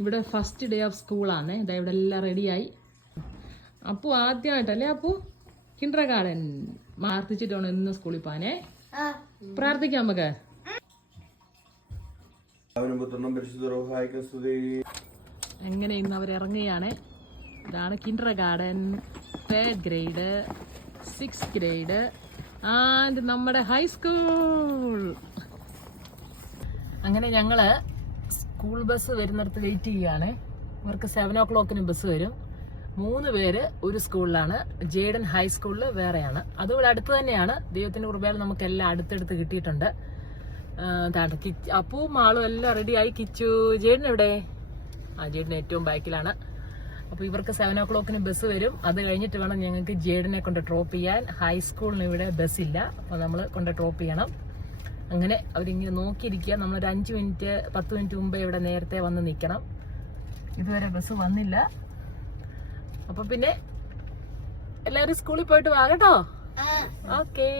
ഇവിടെ first day of സ്കൂളാണ്. ഇതാ ഇവിടെ എല്ലാം റെഡിയായി. അപ്പു ആദ്യമായിട്ടല്ലേ അപ്പു കിൻഡർ ഗാർഡൻ പ്രാർത്ഥിച്ചിട്ടാണ് ഇന്ന് സ്കൂളിൽ പോവാനേ. പ്രാർത്ഥിക്കാം നമുക്ക്. എങ്ങനെ ഇന്ന് അവർ ഇറങ്ങുകയാണ്. ഇതാണ് Kinder garden, 3rd grade, 6th grade and നമ്മുടെ ഹൈസ്കൂൾ. അങ്ങനെ ഞങ്ങള് സ്കൂൾ ബസ് വരുന്നിടത്ത് വെയിറ്റ് ചെയ്യുകയാണ്. ഇവർക്ക് 7 o'clock ബസ് വരും. 3 പേര് ഒരു സ്കൂളിലാണ്. ജേഡൻ ഹൈസ്കൂളിൽ വേറെയാണ്. അതുപോലെ അടുത്ത് തന്നെയാണ്. ദൈവത്തിന്റെ കൃപയാൽ നമുക്ക് എല്ലാം അടുത്തടുത്ത് കിട്ടിയിട്ടുണ്ട്. അപ്പൂ മാളും എല്ലാം റെഡിയായി. കിച്ചു, ജേഡൻ എവിടെ? ജേഡൻ ഏറ്റവും ബാക്കിലാണ്. അപ്പൊ ഇവർക്ക് 7 o'clock ബസ് വരും. അത് കഴിഞ്ഞിട്ട് വേണം ഞങ്ങൾക്ക് ജേഡനെ കൊണ്ട് ഡ്രോപ്പ് ചെയ്യാൻ. ഹൈസ്കൂളിന് ഇവിടെ ബസ്സില്ല. അപ്പൊ നമ്മൾ കൊണ്ട് ഡ്രോപ്പ് ചെയ്യണം. അങ്ങനെ അവരിങ്ങനെ നോക്കിയിരിക്കുക. നമ്മളൊരു 5 മിനിറ്റ് 10 മിനിറ്റ് മുമ്പേ ഇവിടെ നേരത്തെ വന്ന് നിൽക്കണം. ഇതുവരെ ബസ് വന്നില്ല. അപ്പൊ പിന്നെ എല്ലാവരും സ്കൂളിൽ പോയിട്ട് വാ കേട്ടോ. ഓക്കേ.